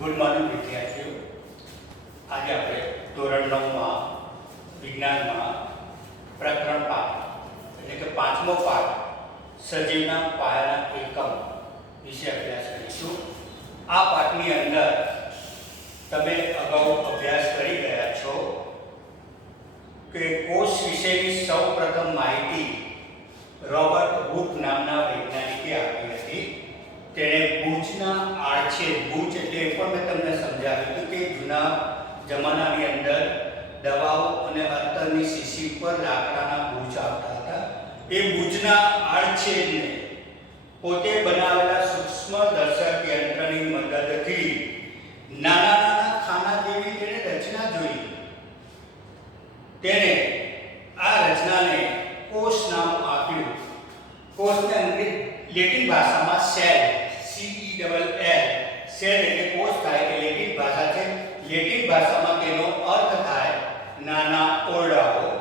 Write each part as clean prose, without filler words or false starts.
Good morning વિદ્યાર્થીઓ. આજે આપણે ધોરણ 9માં વિજ્ઞાનમાં પ્રકરણ 5 એટલે કે પાંચમો પાઠ સજીવના પાયાના એકમ વિશે અભ્યાસ કરીશું. આ પાઠની અંદર તમે અગાઉ અભ્યાસ કરી ગયા છો કે કોષ વિશેની સૌપ્રથમ માહિતી રોબર્ટ હુક નામના વૈજ્ઞાનિકે આપી હતી. તેણે ભુજના આડછેદ, ભુજ એટલે એ પણ મેં તમને સમજાવ્યું હતું કે જૂના જમાનાની અંદર દવાઓ અને અત્તરની શીશી પર લાકડાના ભુજ આવતા હતા. એ ભુજના આડછેદને પોતે બનાવેલા સૂક્ષ્મ દર્શક યંત્રની મદદથી નાના નાના ખાના જેવી તેણે રચના જોઈ. તેણે આ રચનાને કોષ નામ આપ્યું. કોષને અંગ્રેજી લેટિન ભાષામાં સેલ, CELL, સેલ એટલે કોષ થાય કે લેટિન ભાષા છે. લેટિન ભાષામાં તેનો અર્થ થાય નાના ઓરડાઓ.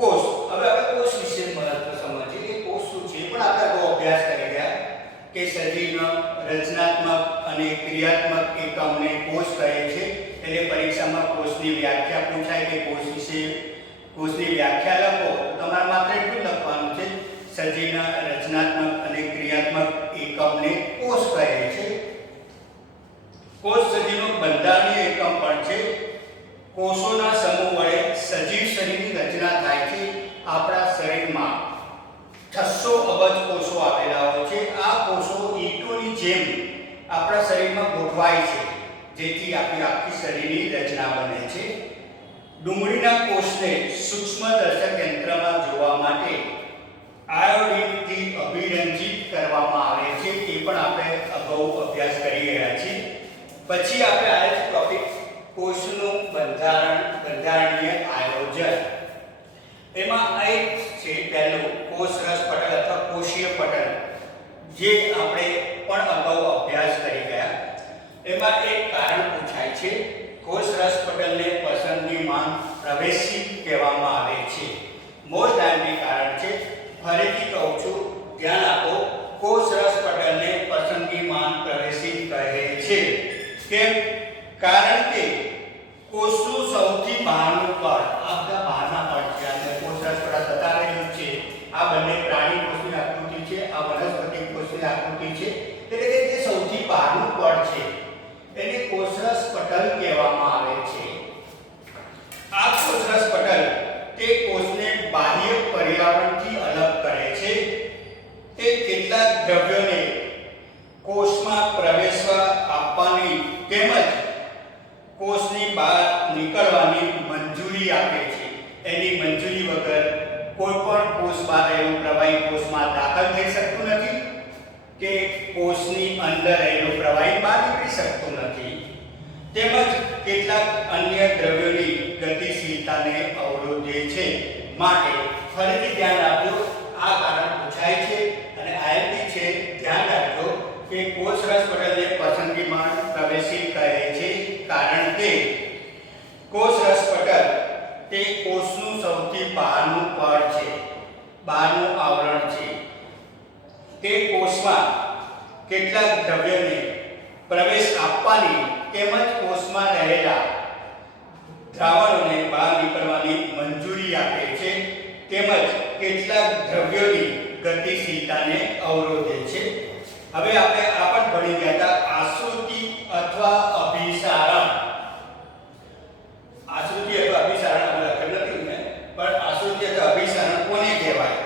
કોષ. હવે આપણે કોષ વિશે મહત્વ સમજીએ કે કોષ શું છે. પણ આપણે બહુ અભ્યાસ કરી ગયા કે સજીવનો રચનાત્મક અને ક્રિયાત્મક એકમને કોષ કહે છે. એટલે પરીક્ષામાં કોષની વ્યાખ્યા પૂછાય કે કોષ વિશે કોષની વ્યાખ્યા લખો. તમારે માત્ર એટલું લખવાનું છે સજીવના રચનાત્મક અને ક્રિયાત્મક એકમને કોષ કહે છે. કોષ સજીવનું બંધારણીય એકમ પણ છે. કોષોના સમૂહ વડે સજીવ શરીરની રચના થાય છે. આપણા શરીરમાં 600 અબજ કોષો આવેલા હોય છે. આ કોષો ઈંટોની જેમ આપણા શરીરમાં ગોઠવાય છે, જેથી આપણી આખી શરીરની રચના બને છે. ડુંગળીના કોષને સૂક્ષ્મ દર્શક યંત્રમાં જોવા માટે આયોડિનથી અભિરંજિત કરવામાં આવે છે. એ પણ આપણે અગાઉ અભ્યાસ કરી રહ્યા છીએ. પછી આપણે આ ટોપિક કોષનું બંધારણીય આયોજન. એમાં એક છે પહેલું કોષરસ પટલ અથવા કોષીય પટલ, જે આપણે પણ અગાઉ અભ્યાસ કરી ગયા. એમાં એક કારણ પૂછાય છે. કોષરસ પટલને પસંદગીમાન પ્રવેશી કહેવામાં આવે છે. મોસ્ટ ટાઈમની કારણ છે. ફરીથી કહું છું, ધ્યાન આપો. કોષરસ પટલને પસંદગીમાન પ્રવેશી કહે છે. કેમ? કારણ કે કોષનું સૌથી બહારનું પડ, આ બધા બહારના પડ છે. આપણે કોષરસ પટલ બતાવેલું છે. આ બંને પ્રાણી કોષની આકૃતિ છે, આ વનસ્પતિ કોષની આકૃતિ છે. એટલે કે જે સૌથી બહારનું પડ છે એને કોષરસ પટલ કહેવામાં આવે છે. આ કોષરસ પટલ તે કોષને બાહ્ય પર્યાવરણથી અલગ કરે છે. તે કેટલાક દ્રવ્યોને કોષમાં પ્રવેશવા આપવાની તેમજ કોષની બહાર નીકળવાની મંજૂરી આપે છે. એની મંજૂરી વગર કોઈ પણ કોષ બહાર રહેલું પ્રવાહી કોષમાં દાખલ થઈ શકતું નથી કે કોષની અંદર રહેલું પ્રવાહી બહાર નીકળી શકતું નથી. તેમજ કેટલાક અન્ય દ્રવ્યોની ગતિશીલતાને અવરોધે છે. માટે ફરીથી ધ્યાન આપજો, આ કારણ પૂછાય છે અને આઈએમપી છે. ધ્યાન રાખજો કે કોષરસ પટલને પસંદગીમાન પ્રવેશી કહે છે કારણ કે કોષરસ પટલ તે કોષનું સૌથી બહારનું પડ છે, બહારનું આવરણ છે. તે કોષમાં કેટલાક દ્રવ્યોને પ્રવેશ આપવાની તેમજ કોષમાં રહેલા દ્રાવણોને બહાર નીકળવાની મંજૂરી આપે છે. તેમજ કેટલાક દ્રવ્યોની ગતિશીલતાને અવરોધે છે. હવે આપણે આ પણ ભણી ગયા હતા આશ્રુતિ અથવા અભિસારણ. આશ્રુતિ અથવા અભિસારણ આપણે લખેલું નથી ને, પણ આશ્રુતિ અથવા અભિસારણ કોને કહેવાય?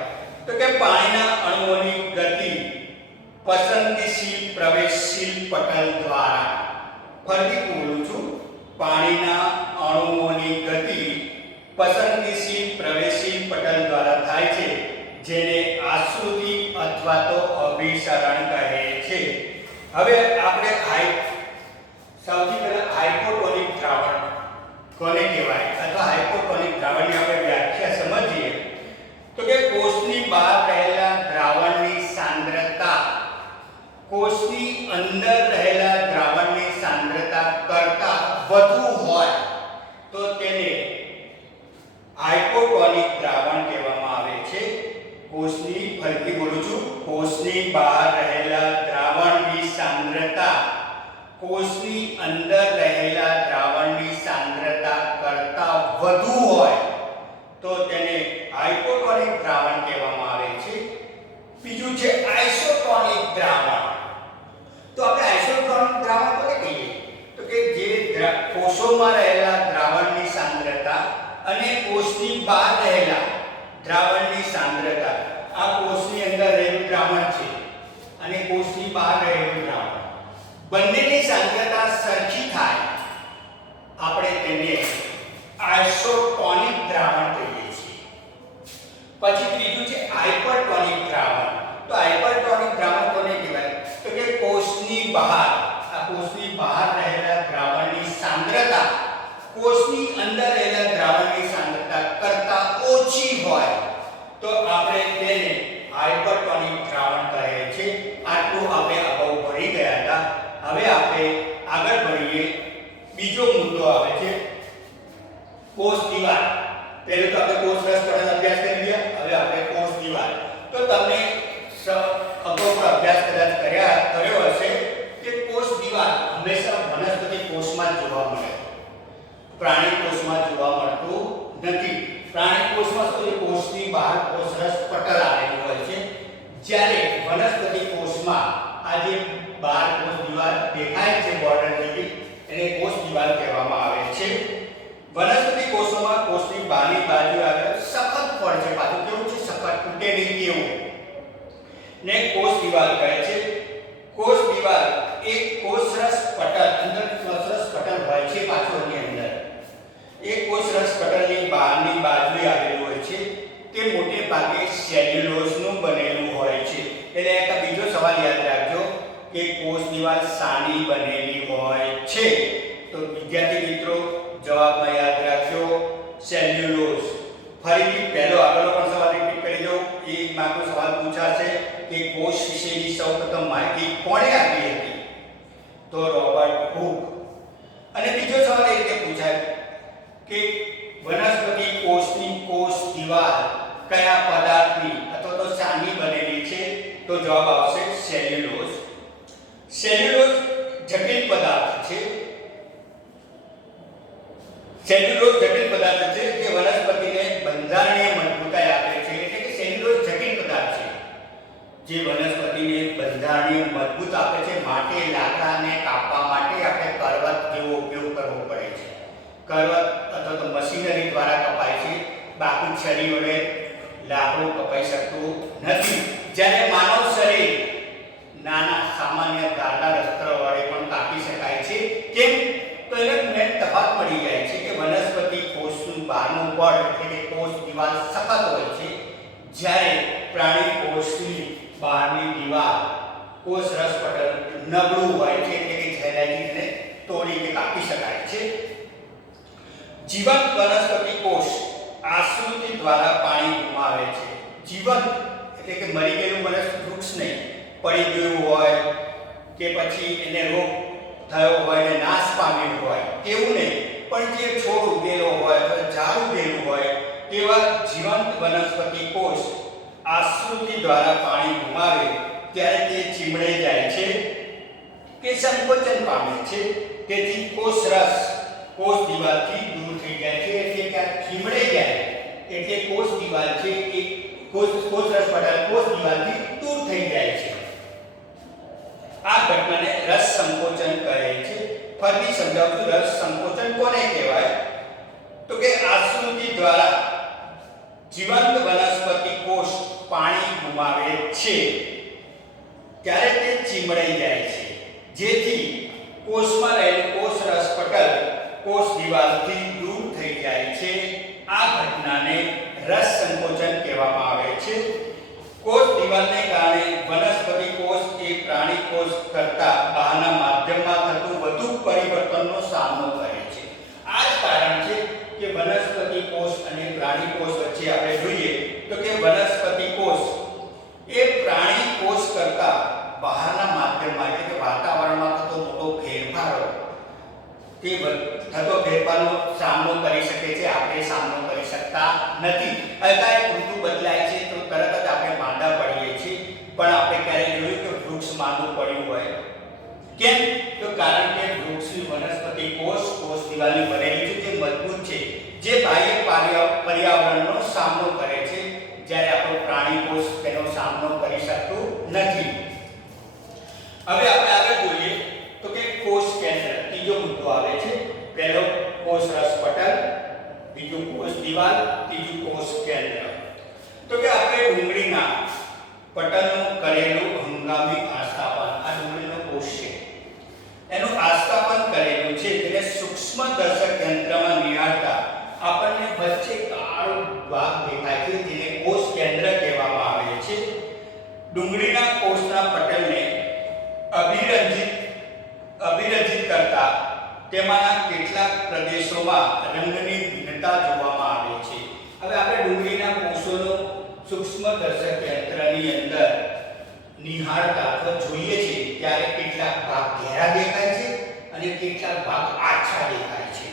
તો કે પાણીના અણુઓની ગતિ પસંદગીશીલ પ્રવેશશીલ પટલ દ્વારા. ફરીથી બોલું છું, પાણીના અણુઓની ગતિ પસંદગીશીલ પ્રવેશશીલ પટલ દ્વારા થાય છે, જેને આશ્રુતિ અથવા તો અભિસરણ કહે છે. હવે આપણે સૌથી પહેલા હાઇપોટોનિક દ્રાવણ કોને કહેવાય અથવા હાઇપોટોનિક દ્રાવણની આપણે વ્યાખ્યા સમજીએ તો કે કોષની બહાર રહેલા દ્રાવણની સાંદ્રતા કોષની અંદર રહેલા દ્રાવણની સાંદ્રતા કરતાં વધુ હોય તો તેને હાઇપોટોનિક દ્રાવણ કહેવામાં આવે છે. ફરીથી બોલું છું, કોષની બહાર રહેલા દ્રાવણની સાંદ્રતા કોષની અંદર રહેલા દ્રાવણની સાંદ્રતા કરતાં વધુ હોય તો તેને હાઇપોટોનિક દ્રાવણ કહેવામાં આવે છે. બીજું છે આઇસોટોનિક દ્રાવણ. તો આપણે આઇસોટોનિક દ્રાવણ કોને કહીએ? તો કે જે કોષોમાં રહેલા દ્રાવણની સાંદ્રતા અને કોષની બહાર રહેલા દ્રાવણની સાંદ્રતા, આ કોષની અંદર રહેલું દ્રાવણ છે અને કોષની બહાર રહેલું દ્રાવણ, બંનેની સાંદ્રતા સરખી થાય, આપણે તેને આઇસોટોનિક દ્રાવણ કહીએ છીએ. પછી ત્રીજું છે હાઇપરટોનિક દ્રાવણ. તો હાઇપરટોનિક દ્રાવણ કોને કહેવાય? તો કે કોષની બહાર, આ કોષની બહાર રહેલા દ્રાવણની સાંદ્રતા કોષની અંદર રહેલા દ્રાવણની સાંદ્રતા કરતાં ઓછી હોય તો આપણે તેને હાઇપરટોનિક દ્રાવણ કહે છે. આટલું આપણે અગાઉ ભણી ગયા હતા. હવે આપણે આગળ ભણીએ. બીજો મુદ્દો આવે છે કોષ દિવાલ. પહેલું તો આપણે કોષ રસ પટલ અભ્યાસ કરી લીધા. હવે આપણે કોષ દિવાલ. તો તમને અગાઉ પણ અભ્યાસ કદાચ કર્યો હશે કે કોષ દિવાલ હંમેશા વનસ્પતિ કોષમાં જ જોવા મળે, પ્રાણી કોષમાં જોવા મળતું નથી. પ્રાણી કોષમાં શું છે? કોષની બહાર કોષ રસ પટલ આવેલું હોય છે, જ્યારે વનસ્પતિ કોષમાં આ જે બહાર કોષ દિવાલ દેખાય છે બોર્ડર જેવી, એને કોષ દિવાલ કહેવામાં આવે છે. વનસ્પતિ કોષોમાં કોષની બહારની બાજુ આગળ સખત પડ છે, પાછું કેવું છે? સખત, તૂટે નહીં તેવું, ને કોષ દિવાલ કહે છે. કોષ દિવાલ એક કોષરસ પટલ, અંદર કોષરસ પટલ હોય છે પાછળની અંદર, એ કોષરસ પટલની બહારની બાજુએ આવેલું હોય છે. તે મોટે ભાગે સેલ્યુલોઝનું બનેલું હોય છે. એટલે એક બીજો સવાલ યાદ રાખજો કે કોષ દિવાલ શાની બનેલી હોય છે? તો વિદ્યાર્થી મિત્રો જવાબમાં યાદ રાખજો સેલ્યુલોઝ. ફરીથી પહેલો આગળનો પણ સવાલ રિપીટ કરી દઉં. એક માર્કનો સવાલ પૂછાશે કે કોષ વિશેની સૌપ્રથમ માહિતી કોણે આપી હતી? તો રોબર્ટ હુક. અને બીજો સવાલ એ રીતે પૂછાય કે વનસ્પતિ કોષની કોષ દિવાલ કયા પદાર્થની અથવા તો શાની બનેલી છે? તો જવાબ આવશે સેલ્યુલોઝ. સેલ્યુલોઝ જટિલ પદાર્થ છે. સેલ્યુલોઝ જટિલ પદાર્થ છે જે વનસ્પતિને બંધારણીય મજબૂતાઈ આપે છે. એટલે કે સેલ્યુલોઝ જટિલ પદાર્થ છે જે વનસ્પતિને બંધારણીય મજબૂત આપે છે. માટે લાકડાને કાપવા માટે આપણે કરવત જેવો ઉપયોગ કરવો પડે છે. કરવત અથવા તો મશીનરી દ્વારા કપાય છે. બાકી છરી વડે લાકડું કપાઈ શકતું નથી. જ્યારે માનવ શરીર નાના સામાન્ય ધારદાર અસ્ત્ર વડે પણ કાપી શકાય છે. કેમ? તો એને મેં તફાવત મળી જાય છે કે વનસ્પતિ કોષનું બહારનું પડ એટલે કે કોષ દિવાલ સખત હોય છે, જ્યારે પ્રાણી કોષની બહારની દિવાલ કોષ રસ પટલ નબળું હોય છે, એટલે કે સહેલાઈથી એને તોડી કે કાપી શકાય છે. જીવંત વનસ્પતિ કોષ આશ્રુતિ દ્વારા પાણી ગુમાવે છે. જીવંત એટલે કે મરી ગયેલું વૃક્ષ નહીં, પડી ગયું હોય કે પછી એને રોગ થયો હોય ને નાશ પામ્યું હોય એવું નહીં, પણ જે છોડ ઉગેલો હોય અથવા ઝાડ ઉગેલું હોય તેવા જીવંત વનસ્પતિ કોષ આશ્રુતિ દ્વારા પાણી ગુમાવે ત્યારે તે ચીમળે જાય છે કે સંકોચન પામે છે. તેથી કોષ રસ કોષ દિવાલથી દૂર થઈ જાય છે. એટલે કે આ ચીમળે જાય એટલે કોષ દિવાલ છે એ કોષ રસ પટલ કોષ દિવાલથી દૂર થઈ જાય છે. આ ઘટનાને રસ સંકોચન કહે છે. ફરી સમજાવું છું, રસ સંકોચન કોને કહેવાય? તો કે આશ્રુતિ દ્વારા જીવંત વનસ્પતિ કોષ પાણી ગુમાવે છે ત્યારે તે ચીમડાઈ જાય છે, જેથી કોષમાં રહેલું કોષ રસ પટલ કોષ દિવાલથી દૂર થઈ જાય છે. આ ઘટનાને રસ સંકોચન કહેવામાં આવે છે. કોષ દિવાલને કારણે વનસ્પતિ કોષ એ પ્રાણી કોષ કરતાં બહારના માધ્યમમાં થતું વધુ પરિવર્તનનો સામનો કરે છે. આ જ કારણ છે કે વનસ્પતિ કોષ અને પ્રાણી કોષ વચ્ચે આપણે જોઈએ તો કે વનસ્પતિ કોષ એ પ્રાણી કોષ કરતાં બહારના માધ્યમમાં એટલે કે વાતાવરણમાં થતો મોટો ફેરફાર તે થતો ફેરફારનો સામનો કરી શકે છે. આપણે સામનો કરી શકતા નથી. અકાય ઋતુ બદલાય છે તો તરત જ આપણે માંદા પડીએ છીએ, પણ આપણે ક્યારે જોયું કે વૃક્ષ માંદું પડ્યું હોય? કેમ? તો કારણ દિવાલની બનેલી છે, જે મજબૂત છે, જે બાહ્ય પર્યાવરણનો સામનો કરે છે, જ્યારે આપણો પ્રાણી કોષ તેનો સામનો કરી શકતું નથી. હવે આપણે આગળ જોઈએ તો કે કોષ કેન્દ્ર. ત્રીજો મુદ્દો આવે છે. પહેલો કોષ રસ પટલ, બીજું કોષ દિવાલ, ત્રીજું કોષ કેન્દ્ર. તો કે આપણે ડુંગળીના પટલનું કરેલું હંગામી આસ્થાપન, આ ડુંગળીનો કોષ છે, એનું આસ્થાપન કરેલું છે, તેને સૂક્ષ્મદર્શક યંત્રમાં નિહાળતા આપણને વચ્ચે કાળો ભાગ દેખાય છે, જેને કોષ કેન્દ્ર કહેવામાં આવે છે. ડુંગળીના કોષના પટલને અભિરંજિત કરતા તેમાંના કેટલાક પ્રદેશોમાં રંગની ભિન્નતા જોવામાં આવે છે. હવે આપણે ડુંગળીના કોષોનું સૂક્ષ્મદર્શક યંત્રની અંદર નિહાળતા અથવા જોઈએ છે ત્યારે કેટલાક ભાગ ઘેરા દેખાય છે અને કેટલાક ભાગ આછા દેખાય છે.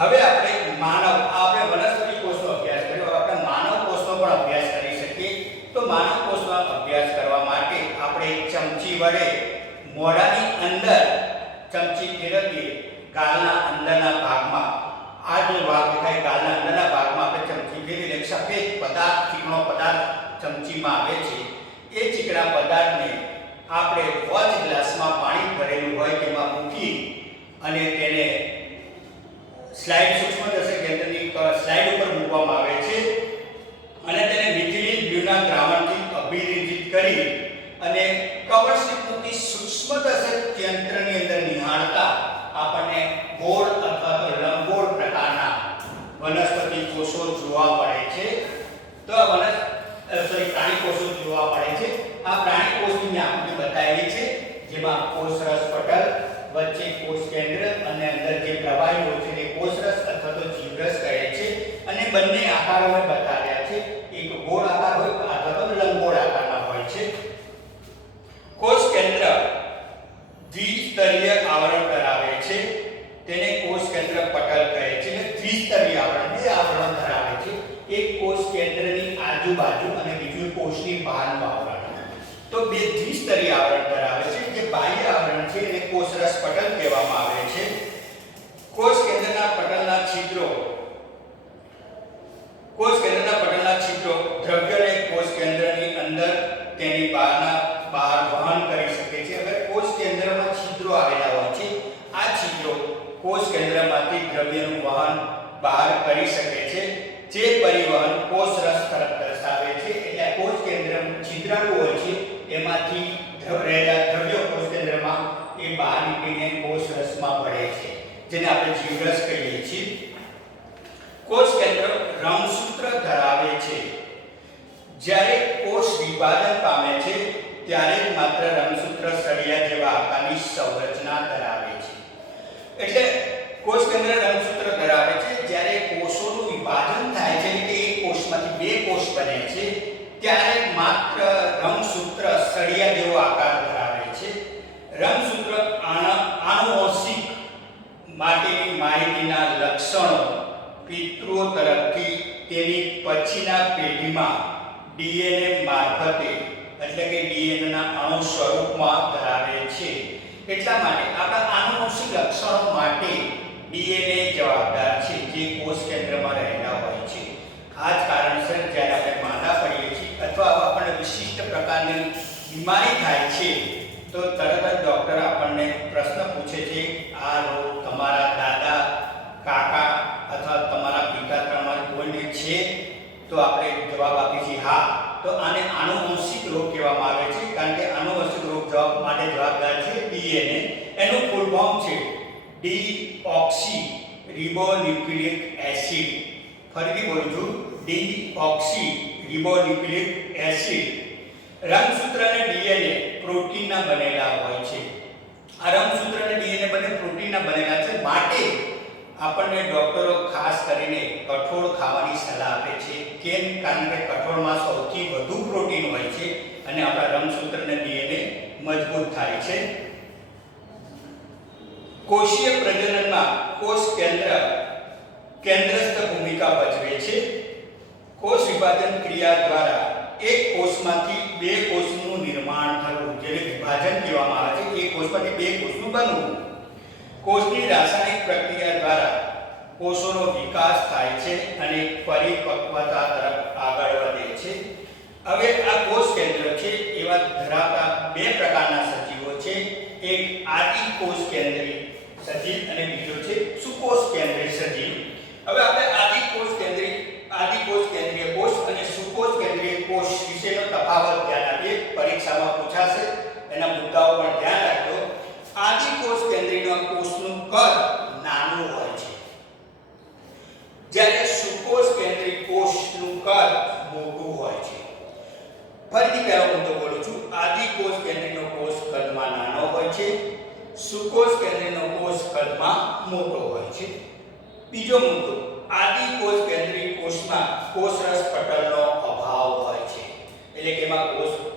હવે આપણે વનસ્પતિ કોષનો અભ્યાસ કર્યો. આપણે માનવ કોષનો પણ અભ્યાસ કરી શકીએ. તો માનવ કોષનો અભ્યાસ કરવા માટે આપણે ચમચી વડે મોઢાની અંદર ચમચી ફેરવીએ, ગાલના અંદરના ભાગમાં, આ જે ભાગ દેખાય ગાલના અંદરના ભાગમાં આપણે ચમચી ફેરવીને સફેદ પદાર્થ, ચીકણો પદાર્થ ચમચીમાં આવે છે. એ ચીકણા પદાર્થને આપણે વોચ ગ્લાસમાં પાણી ભરેલું હોય તેમાં મૂકી અને તેને સૂક્ષ્મદર્શક યંત્રની સ્લાઇડ ઉપર મૂકવામાં આવે છે અને તેને મિથિલિન બ્લુના દ્રાવણથી અભિરંજિત કરી અને કવર સ્લિપ મૂકી સૂક્ષ્મદર્શક યંત્રની અંદર નિહાળતા આપણને ગોળ અથવા તો લંબગોળ પ્રકારના વનસ્પતિ કોષો જોવા મળે છે. તો આ પ્રાણી કોષો જોવા મળે છે. આ પ્રાણી કોષની આકૃતિ બતાવેલી છે, જેમાં કોષ રસ પટલ, વચ્ચે કોષ કેન્દ્ર અને અંદર જે પ્રવાહી હોય છે તે કોષરસ અથવા તો જીવરસ કહે છે. અને બંને આકારો બતાવ્યા છે. એક ગોળ આકાર હોય અથવા તો લંબગોળ આકારના હોય છે. કોષ કેન્દ્ર દ્વિસ્તરીય આવરણ ધરાવે છે, તેને કોષ કેન્દ્ર પટલ કહે છે. અને દ્વિસ્તરીય આવરણ, બે આવરણ ધરાવે છે. એક કોષ કેન્દ્રની આજુબાજુ અને બીજું કોષની બહારનું આવરણ. તો બે દ્વિસ્તરીય આવરણ ધરાવે છે. જે બાહ્ય આવરણ છે એને કોષરસ પટલ કહેવામાં આવે છે. કોષ કેન્દ્રના પટલના છિદ્રો દ્રવ્યને કોષ કેન્દ્રની અંદર તેની બહાર વહન કરી શકે છે. હવે કોષ કેન્દ્રમાં છિદ્રો આવેલા હોય છે. આ છિદ્રો કોષ કેન્દ્રમાંથી દ્રવ્યનું વહન બહાર કરી શકે છે, જે પરિવહન કોષરસ તરફ દર્શાવે છે. એટલે કોષ કેન્દ્ર છિદ્રાળુ હોય છે, એમાંથી રહેલા દ્રવ્યો કોષ કેન્દ્રમાં એ બહાર નીકળીને કોષરસમાં ભળે છે, જેને આપણે જીવરસ કહીએ છીએ. કોષ કેન્દ્ર રંગસૂત્ર ધરાવે છે. જ્યારે કોષ વિભાજન પામે છે ત્યારે માત્ર રંગસૂત્ર સળિયા જેવા આકારની સંરચના ધરાવે છે. એટલે કોષ કેન્દ્ર રંગસૂત્ર ધરાવે છે. જ્યારે કોષોનું વિભાજન થાય છે કે એક કોષમાંથી બે કોષ બને છે ત્યારે માત્ર રંગસૂત્ર સળિયા જેવો આકાર ધરાવે છે. રંગસૂત્ર આનુવંશિક માટેની માહિતીના લક્ષણો પિતૃઓ તરફથી તેની પછીના પેઢીમાં ડીએનએ મારફતે, એટલે કે ડીએનએ ના અણુ સ્વરૂપમાં ધરાવે છે. એટલા માટે આપણા આનુવંશિક લક્ષણો માટે ડીએનએ જવાબદાર છે, જે કોષ કેન્દ્રમાં રહેલા હોય છે. આ જ કારણસર જ્યારે આપણે માંદા પડીએ છીએ અથવા આપણને વિશિષ્ટ પ્રકારની બીમારી થાય છે તો તરત જ ડોક્ટર આપણને પ્રશ્ન પૂછે છે, આ રોગ તમારા દાદા, કાકા અથવા તમારા પિતા ત્રણમાંથી કોઈને છે? તો આપણે જવાબ આપીએ છીએ હા. તો આને આનુવંશિક રોગ કહેવામાં આવે છે, કારણ કે આનુવંશિક રોગ માટે જવાબદાર છે ડીએનએ. એનું ફૂલ ફોર્મ છે ડીઓક્સી રિબોન્યુક્લિક એસિડ. ફરીથી બોલું છું, ડીઓક્સી રિબોન્યુક્લિક એસિડ. રંગસૂત્ર અને ડીએનએ પ્રોટીનના બનેલા હોય છે. આ રંગસૂત્ર અને ડીએનએ બંને પ્રોટીનના બનેલા છે, માટે આપણને ડોક્ટરો ખાસ કરીને કઠોળ ખાવાની સલાહ આપે છે. કેમ? કારણ કે કઠોળમાં સૌથી વધુ પ્રોટીન હોય છે અને આપણા રંગસૂત્ર અને ડીએનએ મજબૂત થાય છે. કોષીય પ્રજનનમાં કોષ કેન્દ્રસ્થ ભૂમિકા ભજવે છે. કોષ વિભાજન ક્રિયા દ્વારા એક કોષમાંથી બે કોષનું નિર્માણ થવું, જેને વિભાજન કહેવામાં આવે છે. એક કોષમાંથી બે કોષનું બનવું. કોષની રાસાયણિક પ્રક્રિયા દ્વારા કોષોનો વિકાસ થાય છે અને પરિપક્વતા તરફ આગળ વધે છે. હવે આ કોષ કેન્દ્ર છે એવા ધરાવતા બે પ્રકારના સજીવો છે. એક આદિ કોષ કેન્દ્રી સજીવ અને બીજો છે સુકોષ કેન્દ્રી સજીવ. હવે આપણે આદિ કોષ કેન્દ્રીય કોષ અને સુકોષ કેન્દ્રીય કોષ વિશેનો તફાવત ધ્યાન આપીએ. પરીક્ષામાં પૂછાશે, એના મુદ્દાઓ પણ ધ્યાન રાખજો. આદિ કોષ કેન્દ્રીય કોષનું કદ નાનું હોય છે, જ્યારે સુકોષ કેન્દ્રીય કોષનું કદ મોટું હોય છે. ફરીથી પહેલો મુદ્દો બોલું છું. આદિ કોષ કેન્દ્રીય કોષ કદમાં નાનો હોય છે, સુકોષ કેન્દ્રીય કોષ કદમાં મોટો હોય છે. બીજો મુદ્દો, આદિ કોષ કેન્દ્રીય કોષમાં કોષરસ પટલનો અભાવ હોય છે, એટલે કે એમાં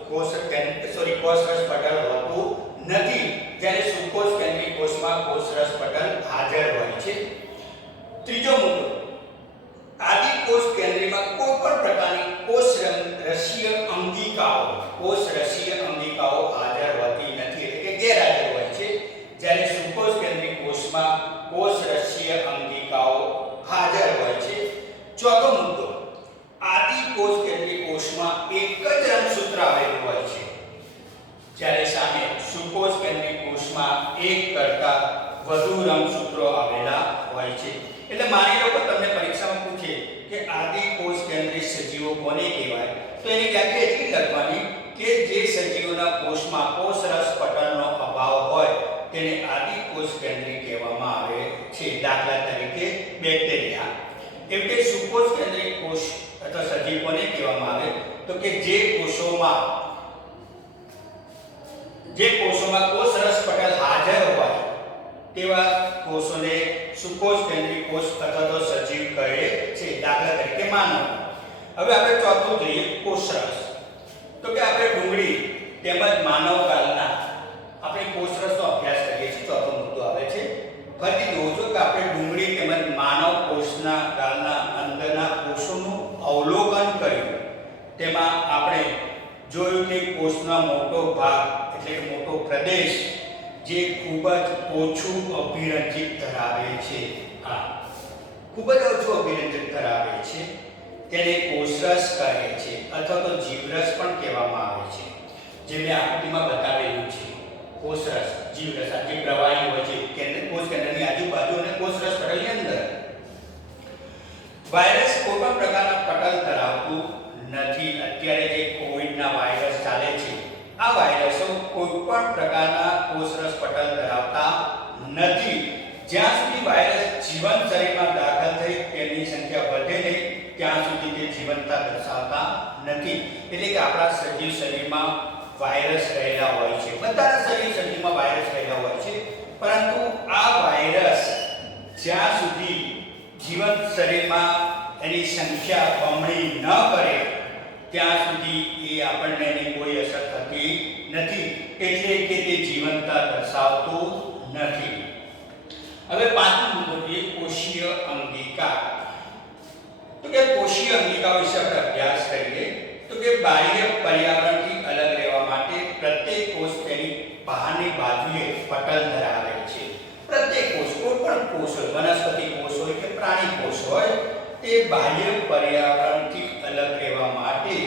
કોષરસ પટલ હોતું નથી, જ્યારે સુકોષ કેન્દ્રીય કોષમાં કોષરસ પટલ હાજર હોય છે. ત્રીજો મુદ્દો, આદિ કોષ કેન્દ્રમાં કોઈ પણ પ્રકારની કોષરસીય અંગિકાઓ હાજર હોતી નથી, એટલે કે ગેરહાજર હોય છે, જ્યારે સુકોષ કેન્દ્રીય કોષમાં કોષરસીય અંગિકાઓ હાજર હોય છે. ચોથો મુદ્દો, આદિ કોષ કેન્દ્રીય કોષમાં એક જ રંગસૂત્ર આવેલું હોય છે, જ્યારે સામે સુકોષ કેન્દ્રીય કોષમાં એક કરતાં વધુ રંગસૂત્રો આવેલા હોય છે. એટલે માની લો કે તમને પરીક્ષામાં પૂછે કે આદિ કોષ કેન્દ્રીય સજીવો કોને કહેવાય, તો એની વ્યાખ્યા એટલી લખવાની કે જે સજીવોના કોષમાં કોષરસ પટલનો અભાવ હોય તેને આદિ કોષ કેન્દ્રીય કહેવામાં આવે છે. દાખલા તરીકે બેક્ટેરિયા. એમ કે સુકોષ કેન્દ્રીય કોષ અથવા સજીવ કોને કહેવામાં આવે, તો કે જે કોષોમાં કોષરસ પટલ હાજર હોય તેવા કોષોને સુકોષ કેન્દ્રીય કોષ અથવા તો સજીવ કહે છે. દાખલા તરીકે માનવ. હવે આપણે ચોથું જોઈએ, કોષરસ. તો કે આપણે ડુંગળી તેમજ માનવ કાળના આપણે કોષરસનો અભ્યાસ કરીએ છીએ. ચોથો મુદ્દો આવે છે. ફરીથી જોજો કે આપણે ડુંગળી તેમજ માનવ કોષના કાળના અંદરના કોષોનું અવલોકન કર્યું. તેમાં આપણે જોયું કે કોષનો મોટો ભાગ એટલે કે મોટો પ્રદેશ જે ખૂબ જ ઓછું અભિરંજિત ધરાવે છે, ખૂબ જ ઓછું અભિરંજન ધરાવે છે, તેને કોષરસ કહે છે અથવા તો જીવરસ પણ કહેવામાં આવે છે. જે મેં આકૃતિમાં બતાવેલું છે, કોષરસ, જીવરસ, આ જે પ્રવાહી હોય છે કોષ કેન્દ્રની આજુબાજુ અને કોષરસ પટલની અંદર. વાયરસ કોઈ પણ પ્રકારના પટલ ધરાવતું નથી. અત્યારે જે કોવિડના વાયરસ ચાલે છે, આ વાયરસો કોઈ પણ પ્રકારના કોષરસ પટલ ધરાવતા નથી. જ્યાં સુધી વાયરસ જીવંત શરીરમાં દાખલ થઈ તેની સંખ્યા વધે નહીં ત્યાં સુધી તે જીવંતતા દર્શાવતા નથી. એટલે કે આપણા સજીવ શરીરમાં વાયરસ રહેલા હોય છે, બધાના શરીરમાં વાયરસ રહેલા હોય છે, પરંતુ આ વાયરસ જ્યાં સુધી જીવંત શરીરમાં એની સંખ્યા બમણી ન કરે ત્યાં સુધી એ આપણને એની કોઈ અસર થતી નથી, એટલે કે તે જીવંતતા દર્શાવતું નથી. હવે પાંચમો મુદ્દો છે કોષીય અંગિકા. તો કે કોષીય અંગિકા વિશે આપણે અભ્યાસ કરીએ. તો કે બાહ્ય પર્યાવરણથી અલગ રહેવા માટે પ્રત્યેક કોષ તેની બહારની બાજુએ પટલ ધરાવે છે. પ્રત્યેક કોષ, કોઈ પણ કોષ હોય, વનસ્પતિ કોષ હોય કે પ્રાણી કોષ હોય, તે બાહ્ય પર્યાવરણથી અલગ રહેવા માટે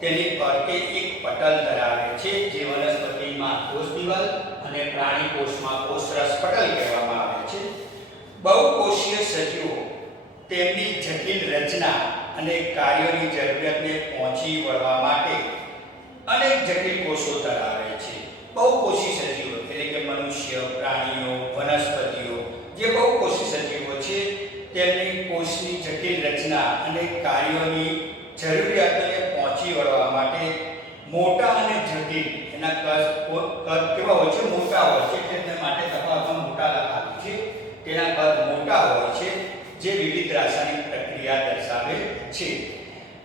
તેની ફરતે એક પટલ ધરાવે છે, જે વનસ્પતિમાં કોષ દિવાલ અને પ્રાણી કોષમાં કોષરસ પટલ કહેવામાં આવે છે. બહુકોષીય સજીવો તેમની જટિલ રચના અને કાર્યોની જરૂરિયાતને પહોંચી વળવા માટે અનેક જટિલ કોષો ધરાવે છે. બહુકોષી સજીવો એટલે કે મનુષ્ય, પ્રાણીઓ, વનસ્પતિઓ જે બહુકોષી સજીવો છે તેમની કોષની જટિલ રચના અને કાર્યોની જરૂરિયાતોને પહોંચી વળવા માટે મોટા અને જટિલ એના કદ કેવા હોય છે, મોટા હોય છે, તેના માટે તફાવતમાં મોટા લખાવ્યું છે. તેના કદ મોટા હોય છે, જે વિવિધ રાસાયણિક પ્રક્રિયા દર્શાવે છે.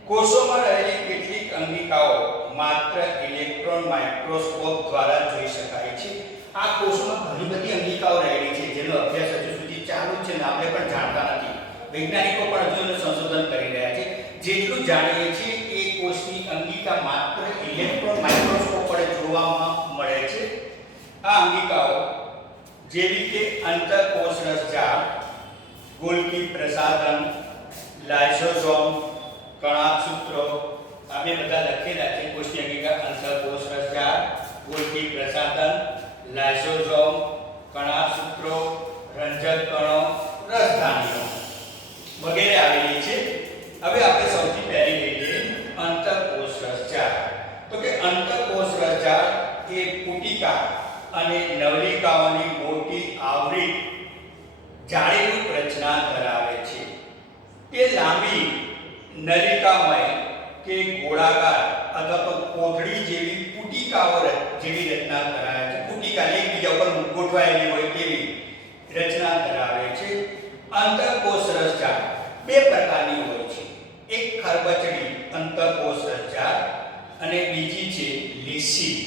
કોષોમાં રહેલી કેટલીક અંગિકાઓ માત્ર ઇલેક્ટ્રોન માઇક્રોસ્કોપ દ્વારા જોઈ શકાય છે. આ કોષોમાં ઘણી બધી અંગિકાઓ રહેલી છે, જેનો અભ્યાસ હજુ સુધી ચાલુ છે અને આપણે પણ જાણતા નથી. વૈજ્ઞાનિકો પણ હજુ એનું સંશોધન કરી રહ્યા છે. જેટલું જાણીએ છીએ એ કોષની અંગિકા માત્ર ઇલેક્ટ્રોન માઇક્રોસ્કોપ વડે જોવામાં મળે છે. આ અંગિકાઓ જેવી કે અંતઃકોષ રસજાળ, ગોલ્ગી પ્રસાધન, લાઇસોસોમ, કણાભસૂત્રો, આ બે બધા લખેલા છે. કોષની અંગિકા અંતઃકોષ રસજાળ, ગોલ્ગી પ્રસાધન, લાઇસોસોમ, કણાભસૂત્રો, રંજક કણો, રસધાનીઓ વગેરે આવેલી છે. હવે આપણે સૌથી પહેલી લઈએ અંતઃકોષ રસજાળ. તો કે અંતઃકોષ રસજાળ એ પુટિકા અને નવલિકાઓની મોટી આવૃત જાળીરૂપ રચના ધરાવે છે. તે લાંબી નલિકામય કે ગોળાકાર અથવા તો કોથળી જેવી પુટિકાઓ જેવી રચના ધરાવે છે. પુટિકા એકબીજા ઉપર ગોઠવાયેલી હોય તેવી રચના ધરાવે છે. અંતઃકોષ રસજાળ બે પ્રકારની હોય છે. એક ખરબચડી અંતઃકોષ રસજાળ અને બીજી છે લીસી.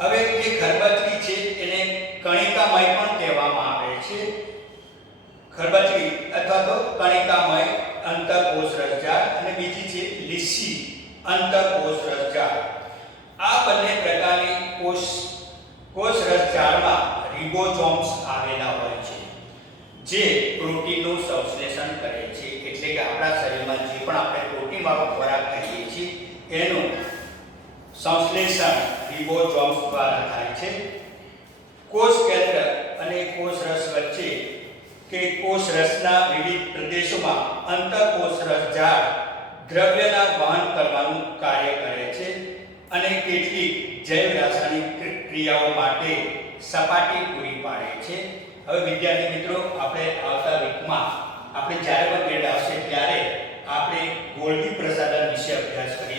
હવે જે ખરબચડી છે એને કણિકામય પણ કહેવામાં આવે છે. ખરબચડી અથવા તો કણિકામય અંતઃકોષ રસજાળ અને બીજી છે લીસી અંતઃકોષ રસજાળ. આ બંને પ્રકારની કોષ રસજાળમાં રિબોસોમ્સ આવેલા હોય છે, જે પ્રોટીનનું સંશ્લેષણ કરે છે. એટલે કે આપણા શરીરમાં જે પણ આપણે પ્રોટીન વાળો ખોરાક ખાઈએ છીએ એનું સંશ્લેષણ રિબોસોમ્સ દ્વારા થાય છે. કોષ કેન્દ્ર અને કોષ રસ વચ્ચે કે કોષ રસના વિવિધ પ્રદેશોમાં અંતઃકોષ રસજાળ દ્રવ્યના વહન કરવાનું કાર્ય કરે છે અને કેટલીક જૈવ રાસાયણિક ક્રિયાઓ માટે સપાટી પૂરી પાડે છે. હવે વિદ્યાર્થી મિત્રો, આપણે આવતા વીકમાં આપણે જ્યારે પણ ગ્રેડ આવશે ત્યારે આપણે ગોલ્ગી પ્રસાધન વિશે અભ્યાસ કરીશું.